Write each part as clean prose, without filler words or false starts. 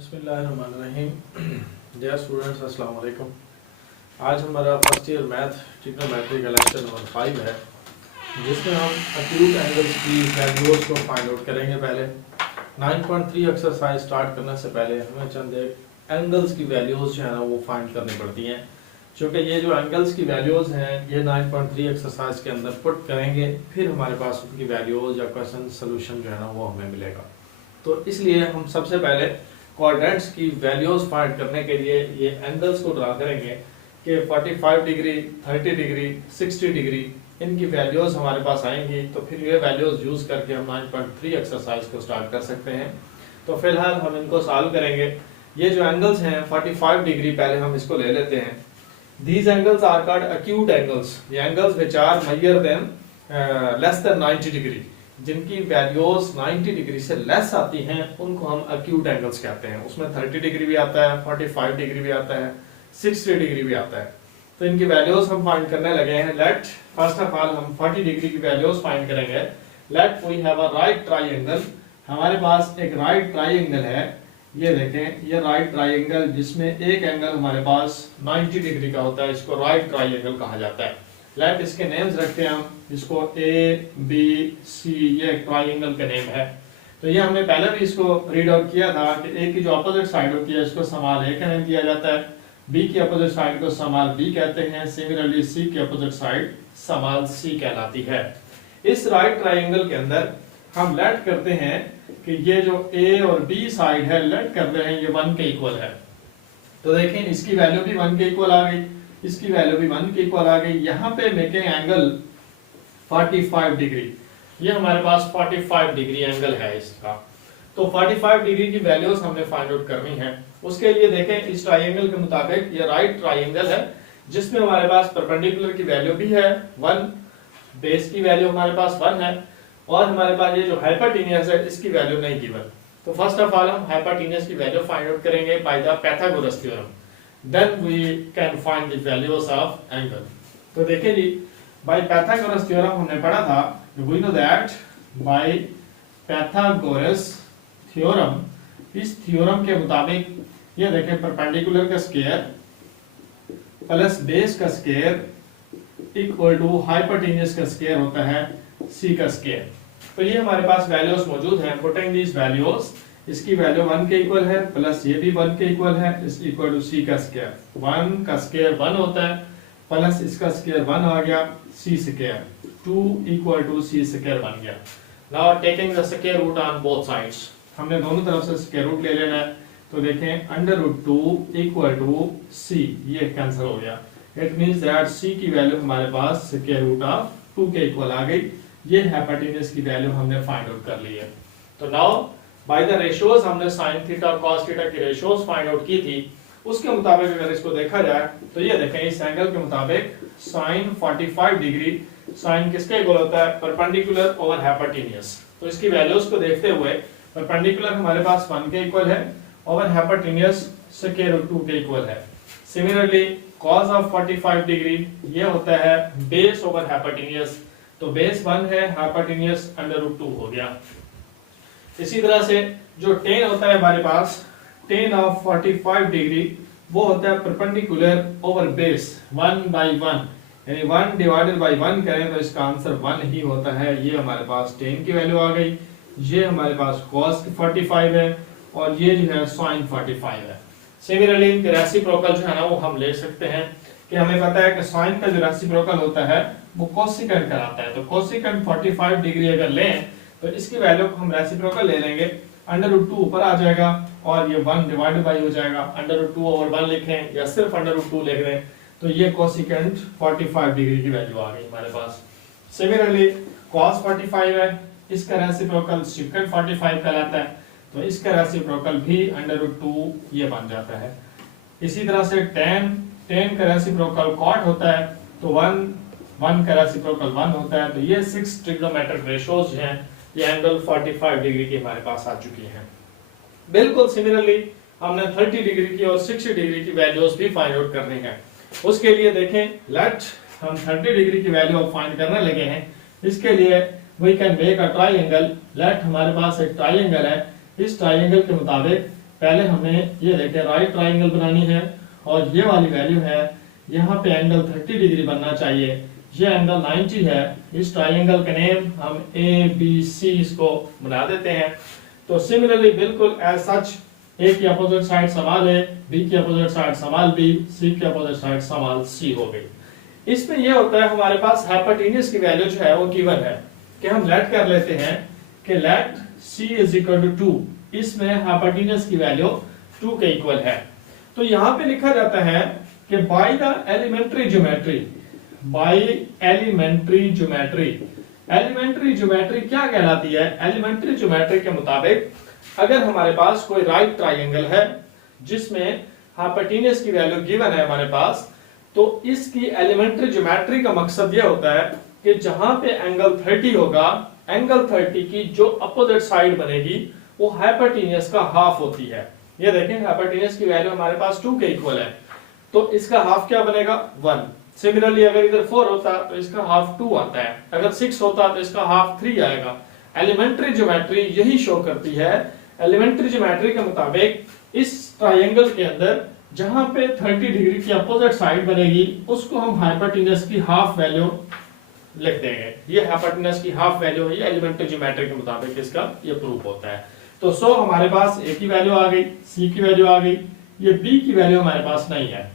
बिस्मिल्लाहिर्रहमानिर्रहीम। Dear students, अस्सलाम वालेकुम। आज हमारा फर्स्ट ईयर मैथ ट्रिग्नोमेट्री का लेक्चर नंबर 5 है, जिसमें हम एक्यूट एंगल्स की वैल्यूज को फाइंड आउट करेंगे। पहले 9.3 एक्सरसाइज स्टार्ट करने से पहले हमें चंद एंगल्स की वैल्यूज जो है ना वो फाइंड करनी पड़ती हैं। क्योंकि ये जो एंगल्स की वैल्यूज हैं ये 9.3 एक्सरसाइज के अंदर पुट करेंगे, फिर हमारे पास उनकी वैल्यूज या क्वेश्चन सोल्यूशन जो है ना वो हमें मिलेगा। तो इसलिए हम सबसे पहले क्वाड्रेंट्स की वैल्यूज फाइंड करने के लिए ये एंगल्स को ड्रा करेंगे कि 45 डिग्री, 30 डिग्री, 60 डिग्री इनकी वैल्यूज हमारे पास आएंगी। तो फिर ये वैल्यूज यूज करके हम 9.3 एक्सरसाइज को स्टार्ट कर सकते हैं। तो फिलहाल हम इनको सॉल्व करेंगे। ये जो एंगल्स हैं 45 डिग्री, पहले हम इसको ले लेते हैं। These angles are called acute angles. ये angles which are higher than less than 90 degree, जिनकी वैल्यूज 90 डिग्री से लेस आती हैं उनको हम एक्यूट एंगल्स कहते हैं। उसमें 30 डिग्री भी आता है, 45 डिग्री भी आता है, 60 डिग्री भी आता है। तो इनकी वैल्यूज हम फाइंड करने लगे हैं। लेट फर्स्ट ऑफ ऑल हम 40 डिग्री की वैल्यूज फाइंड करेंगे। Let we have a right triangle. हमारे पास एक राइट ट्रायंगल है, ये देखें, ये राइट ट्रायंगल जिसमें एक एंगल हमारे पास 90 डिग्री का होता है, इसको राइट ट्रायंगल कहा जाता है। लेट इसके नेम्स रखते हैं हम, इसको ए बी सी, ये ट्रायंगल का नेम है। तो ये हमने पहले भी इसको रीड आउट किया था कि ए की जो अपोजिट साइड होती है इसको समाल ए का नेम दिया जाता है, बी की अपोजिट साइड को समाल बी कहते हैं, सिमिलरली सी की अपोजिट साइड समाल सी कहलाती है। इस राइट ट्रायंगल के अंदर हम लेट करते हैं कि ये जो ए और बी साइड है, लेट करते हैं ये 1 के इक्वल है। तो देखें इसकी वैल्यू भी 1 के इक्वल आ गई, इसकी वैल्यू भी 1 के इक्वल आ गई। यहाँ पे मेकिंग एंगल 45 डिग्री, ये हमारे पास 45 डिग्री एंगल है इसका। तो 45 डिग्री की वैल्यूज हमने फाइंड आउट करनी है। उसके लिए देखें इस ट्रायंगल के मुताबिक ये राइट ट्रायंगल है जिसमें हमारे पास परपेंडिकुलर की वैल्यू भी है 1, बेस की वैल्यू हमारे पास 1 है, और हमारे पास ये जो हाइपोटेन्यूज है इसकी वैल्यू नहीं गिवन। तो फर्स्ट ऑफ ऑल हम हाइपोटेन्यूज की वैल्यू फाइंड आउट करेंगे bye the Pythagoras theorem, then we can find the values of angle। तो देखिए जी, by Pythagoras theorem हमने पढ़ा था, we know that by Pythagoras theorem, इस थ्योरम के मुताबिक ये देखें परपेंडिकुलर का स्क्वायर प्लस बेस का स्क्वायर इक्वल टू हाइपोटेन्यूज का स्क्वायर होता है c का स्क्वायर। तो ये हमारे पास वैल्यूज मौजूद हैं। पुटिंग दीज वैल्यूज, इसकी वैल्यू 1 के इक्वल है, प्लस ये भी 1 के इक्वल है, इस इक्वल टू c का स्क्वायर। 1 का स्क्वायर 1 होता है, प्लस इसका स्क्वायर 1 आ गया, c square 2 equal to c square बन गया। Now taking the square root on both sides, हमने दोनों तरफ से स्क्वायर रूट ले लेना है। तो देखें √2 इक्वल टू c, ये कैंसिल हो गया। इट मींस दैट c की वैल्यू हमारे पास स्क्वायर रूट ऑफ 2 के इक्वल आ गई। ये हाइपोटेन्यूज की वैल्यू हमने फाइंड आउट कर ली है। तो नाउ बाय द रेशियोज हमने sin थीटा और cos थीटा की रेशियोज फाइंड आउट की थी। उसके मुताबिक अगर इसको देखा जाए तो ये देखें इस एंगल के मुताबिक sin 45 डिग्री, sin किसके इक्वल होता है, परपेंडिकुलर ओवर हाइपोटेन्यूज। तो इसकी वैल्यूज को देखते हुए परपेंडिकुलर हमारे पास 1 के इक्वल है, ओवर हाइपोटेन्यूज स्क्वायर रूट 2 के इक्वल है। सिमिलरली cos ऑफ 45 डिग्री ये होता है बेस ओवर हाइपोटेन्यूज, तो बेस 1 है, हाइपोटेन्यूज √2 हो गया। इसी तरह से जो tan होता है हमारे पास, tan ऑफ 45 डिग्री वो होता है परपेंडिकुलर ओवर बेस 1/1, यानी 1 डिवाइडेड बाय 1 करें तो इसका आंसर 1 ही होता है। ये हमारे पास tan की वैल्यू आ गई, ये हमारे पास cos 45 है, और ये जो है sin 45 है। सिमिलरली इनके रेसिप्रोकल जो है ना वो हम ले सकते हैं कि हमें पता है कि sin का जो रेसिप्रोकल होता है वो कोसिकेंट कराता है। तो कोसिकेंट 45 डिग्री अगर लें तो इसकी वैल्यू को हम रेसिप्रोकल ले लेंगे, √2 ऊपर आ जाएगा और ये 1 डिवाइडेड बाय हो जाएगा। √2 ओवर 1 लिखें या सिर्फ √2 लिख दें तो ये कोसिकेंट 45 डिग्री की वैल्यू आ गई हमारे पास। सिमिलरली cos 45 है, इसका रेसिप्रोकल secant 45 कहलाता है, तो इसका रेसिप्रोकल भी √2 ये बन जाता है। इसी तरह से tan का रेसिप्रोकल cot होता है, तो 1 का रेसिप्रोकल 1 होता है। तो ये 6 ट्रिग्नोमेट्रिक रेशियोज हैं, ये एंगल 45 डिग्री की हमारे पास आ चुकी हैं। बिल्कुल सिमिलरली हमने 30 डिग्री की और 60 डिग्री की वैल्यूज भी फाइंड आउट करनी है। उसके लिए देखें लेट हम 30 डिग्री की वैल्यू फाइंड करने लगे हैं। इसके लिए we can make a triangle. Let हमारे पास एक ट्रायंगल है, इस ट्रायंगल के मुताबिक पहले हमें ये देखें राइट ट्राइंगल बनानी है और ये वाली वैल्यू है, यहाँ पे एंगल 30 डिग्री बनना चाहिए, ये एंगल 90 है। इस ट्राइंगल का नेम हम ABC इसको बना देते हैं। तो सिमिलरली बिल्कुल एज सच A की अपोजिट साइड सवाल है, B की अपोजिट साइड सवाल B, C की अपोजिट साइड सवाल C हो गई। इसमें यह होता है हमारे पास हाइपोटेन्यूज की वैल्यू जो है वो गिवन है कि हम लेट कर लेते हैं कि let C is equal to 2, इसमें हाइपोटेन्यूज की वैल्यू 2 के इक्वल है। तो यहाँ पे लिखा जाता है कि by the elementary geometry, by elementary geometry, elementary geometry क्या कहलाती है? एलिमेंट्री ज्योमेट्री के मुताबिक अगर हमारे पास कोई राइट ट्राइंगल है जिसमें हाइपोटेन्यूज की वैल्यू गिवन है हमारे पास, तो इसकी एलिमेंट्री ज्योमेट्री का मकसद यह होता है कि जहां पे एंगल 30 होगा, एंगल 30 की जो अपोजिट साइड बनेगी वो हाइपोटेन्यूज का हाफ होती है। ये देखें हाइपोटेन्यूज की वैल्यू हमारे पास 2 के इक्वल है, तो इसका हाफ क्या बनेगा? 1। सिमिलरली अगर इधर 4 होता तो इसका हाफ 2 आता है, अगर 6 होता तो इसका हाफ 3 आएगा। एलिमेंट्री ज्योमेट्री यही शो करती है। एलिमेंट्री ज्योमेट्री के मुताबिक इस ट्रायंगल के अंदर जहां पे 30 डिग्री की अपोजिट साइड बनेगी उसको हम हाइपोटेन्यूज की हाफ वैल्यू लिख देंगे। ये हाइपोटेन्यूज की हाफ वैल्यू है, एलिमेंट्री ज्योमेट्री के मुताबिक इसका ये प्रूफ होता है। तो सो हमारे पास A की वैल्यू आ गई, C की वैल्यू आ गई, ये B की वैल्यू हमारे पास नहीं है।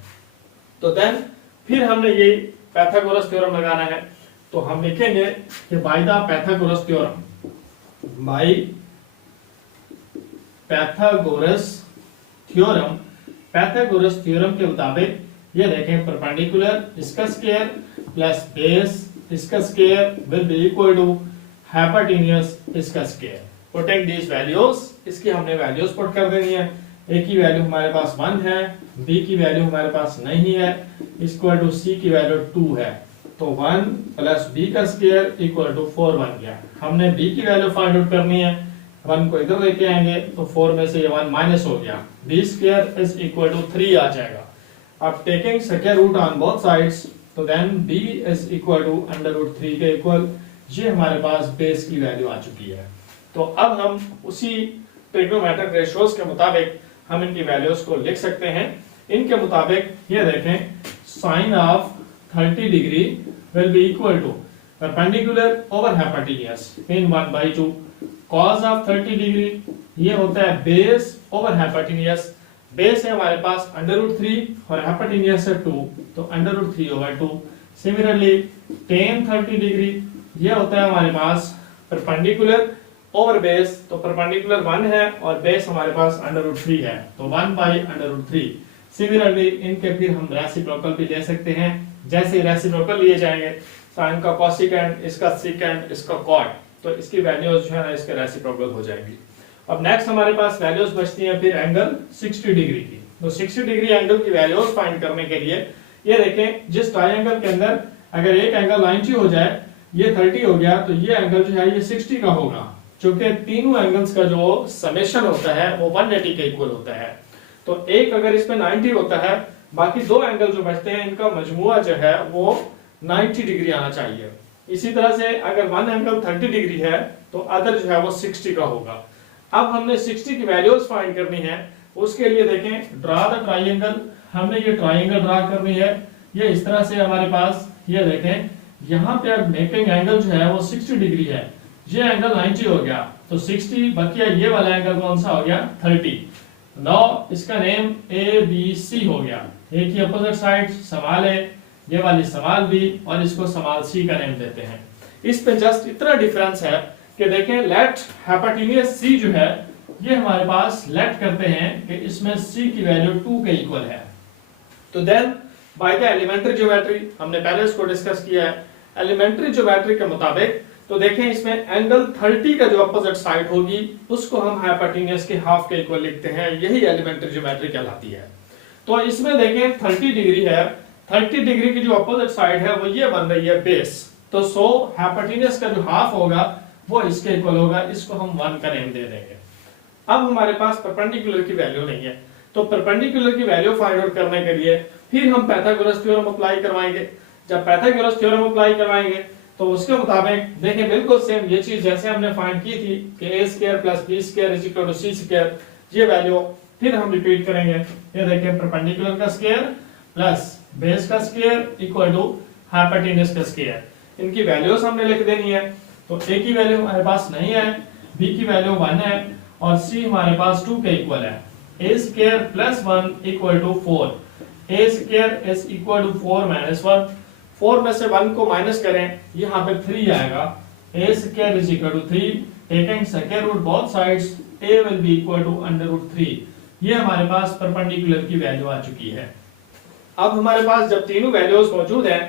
तो देन फिर हमने ये पाइथागोरस थ्योरम लगाना है। तो हम लिखेंगे कि by the Pythagoras theorem, by Pythagoras theorem, Pythagoras theorem के मुताबिक ये देखें परपेंडिकुलर इसका स्क्वायर प्लस बेस इसका square will be equal to hypotenuse इसका स्क्वायर। पुटिंग दीस वैल्यूज, इसकी हमने वैल्यूज पुट कर देनी है। A की वैल्यू हमारे पास 1 है, B की वैल्यू हमारे पास नहीं है, इक्वल टू C की वैल्यू 2 है। तो 1 प्लस B का स्क्वायर इक्वल टू 4 बन गया। हमने B की वैल्यू फाइंड आउट करनी है, 1 को इधर लेके आएंगे तो 4 में से ये 1 माइनस हो गया, B square is equal to 3 आ जाएगा। अब taking square root on both sides, तो then B is equal to under root 3 के इक्वल, ये हमारे पास बेस की वैल्यू आ चुकी है। तो अब हम उसी ट्रिग्नोमेट्रिक रेशियोज के मुताबिक हम इनकी वैल्यूज को लिख सकते हैं। इनके मुताबिक ये देखें sine of 30 degree will be equal to perpendicular over hypotenuse इन 1/2, कॉस ऑफ 30 डिग्री ये होता है बेस ओवर हाइपोटेन्यूज, बेस है हमारे पास अंडर रूट 3 और हाइपोटेन्यूज है 2, तो under root 3/2। Similarly tan 30 degree ये होता है हमारे पास परपेंडिकुलर ओवर बेस, तो परपेंडिकुलर 1 है और बेस हमारे पास अंडर रूट 3 है, तो 1/√3। सिमिलरली इनके फिर हम रेसिप्रोकल भी ले सकते हैं। जैसे रेसिप्रोकल लिए जाएंगे साइन का कोसेकेंड, इसका सेकेंड, इसका कॉट, तो इसकी वैल्यूज जो है ना इसके रेसिप्रोकल हो जाएंगी। अब नेक्स्ट हमारे पास वैल्यूज बचती हैं फिर एंगल 60 डिग्री की। तो 60 डिग्री एंगल की वैल्यूज फाइंड करने के लिए ये देखें जिस ट्रायंगल के अंदर अगर एक एंगल 90 हो जाए, ये 30 हो गया, तो ये एंगल जो है ये 60 का होगा, क्योंकि तीनों एंगल्स का जो समेशन होता है वो 180 के इक्वल होता है। तो एक अगर इसमें 90 होता है, बाकी दो एंगल जो बचते हैं इनका मजमुआ जो है वो 90 डिग्री आना चाहिए। इसी तरह से अगर वन एंगल 30 डिग्री है तो अदर जो है वो 60 का होगा। अब हमने 60 की वैल्यूज फाइंड करनी है, उसके लिए देखें ड्रा द ट्रायंगल, हमने ये ट्रायंगल ड्रा करनी है। ये इस तरह से हमारे पास ये देखें यहाँ पे अब मेकिंग एंगल जो है वो 60 डिग्री है, ये एंगल 90 हो गया, तो 60 बकिया ये वाला एंगल कौन सा हो गया 30। नौ इसका नेम ABC हो गया, ए की अपोजिट साइड सवाल है, ये वाली सवाल भी, और इसको सवाल C का नेम देते हैं। इस पे जस्ट इतना डिफरेंस है कि देखें लेट हाइपोटेन्यूज C जो है ये हमारे पास लेट करते हैं कि इसमें C की वैल्यू 2 के इक्वल है। तो then by the elementary geometry, हमने पहले इसको डिस्कस किया है, एलिमेंट्री ज्योमेट्री के मुताबिक तो देखें इसमें एंगल 30 का जो अपोजिट साइड होगी उसको हम हाइपोटेन्यूज के हाफ के इक्वल लिखते हैं, यही एलिमेंट्री ज्योमेट्री कहलाती है। तो इसमें देखें 30 डिग्री है, 30 डिग्री की जो अपोजिट साइड है वो ये बन रही है बेस, तो सो हाइपोटेन्यूज का जो हाफ होगा वो इसके इक्वल होगा, इसको हम 1 का नेम दे देंगे। अब हमारे पास परपेंडिकुलर की वैल्यू नहीं है, तो परपेंडिकुलर की वैल्यू फाइंड आउट करने के लिए फिर हम पाइथागोरस थ्योरम अप्लाई करवाएंगे। जब पाइथागोरस थ्योरम अप्लाई करवाएंगे तो उसके मुताबिक देखें बिल्कुल सेम ये चीज जैसे हमने फाइंड की थी कि a² + b² = c², ये वैल्यू फिर हम रिपीट करेंगे। ये देखिए परपेंडिकुलर का स्क्वायर प्लस बेस का स्क्वायर इक्वल टू हाइपोटेन्यूज का स्क्वायर। इनकी वैल्यूज हमने लिख देनी है। तो ए की वैल्यू हमारे पास नहीं है, बी की वैल्यू 1 है और सी हमारे पास 2 के इक्वल है। A square plus 1 equal to 4, a square is equal to 4 minus 1। 4 में से 1 को माइनस करें, यहाँ पे 3 आएगा। A square is equal to 3, taking square root both sides, a will be equal to under root 3। ये हमारे पास परपेंडिकुलर की वैल्यू आ चुकी है। अब हमारे पास जब तीनों वैल्यूज मौजूद हैं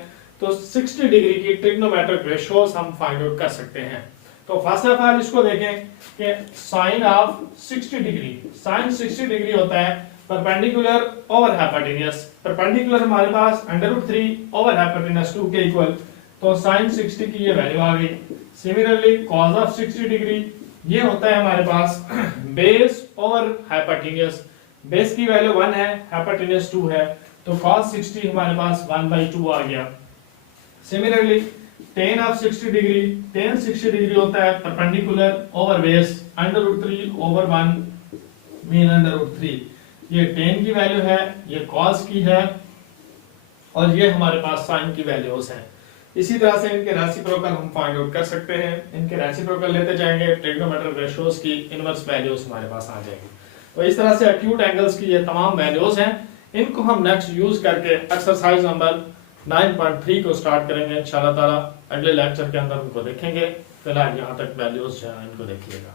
तो 60 डिग्री की ट्रिग्नोमेट्रिक रेशियोज हम फाइंड आउट कर सकते हैं। तो फर्स्ट ऑफ ऑल इसको देखें कि sine of 60 degree, sine 60 degree होता है परपेंडिकुलर ओवर हाइपोटेन्यूज। परपेंडिकुलर हमारे पास अंडर रूट 3 ओवर हाइपोटेन्यूज 2 के इक्वल, तो साइन 60 की ये वैल्यू आ गई। सिमिलरली कॉस ऑफ 60 डिग्री ये होता है हमारे पास बेस ओवर हाइपोटेन्यूज। बेस की वैल्यू 1 है, हाइपोटेन्यूज 2 है, तो cos 60 हमारे पास 1/2 आ गया। Similarly tan of 60 degree, tan 60 degree होता है perpendicular over base under root 3 over 1 mean under root 3। ये tan की वैल्यू है, ये cos की है और ये हमारे पास sin की वैल्यूज हैं। इसी तरह से इनके रेसिप्रोकल हम फाइंड आउट कर सकते हैं। इनके रेसिप्रोकल लेते जाएंगे, ट्रिग्नोमेट्रिक रेशियोज की इनवर्स वैल्यूज हमारे पास आ जाएंगी। तो इस तरह से एक्यूट एंगल्स की ये तमाम वैल्यूज हैं। इनको हम नेक्स्ट यूज करके एक्सरसाइज नंबर 9.3 को स्टार्ट करेंगे इंशाल्लाह ताला। अगले लेक्चर के अंदर उनको देखेंगे। फिलहाल यहाँ तक वैल्यूज जो है इनको देखिएगा।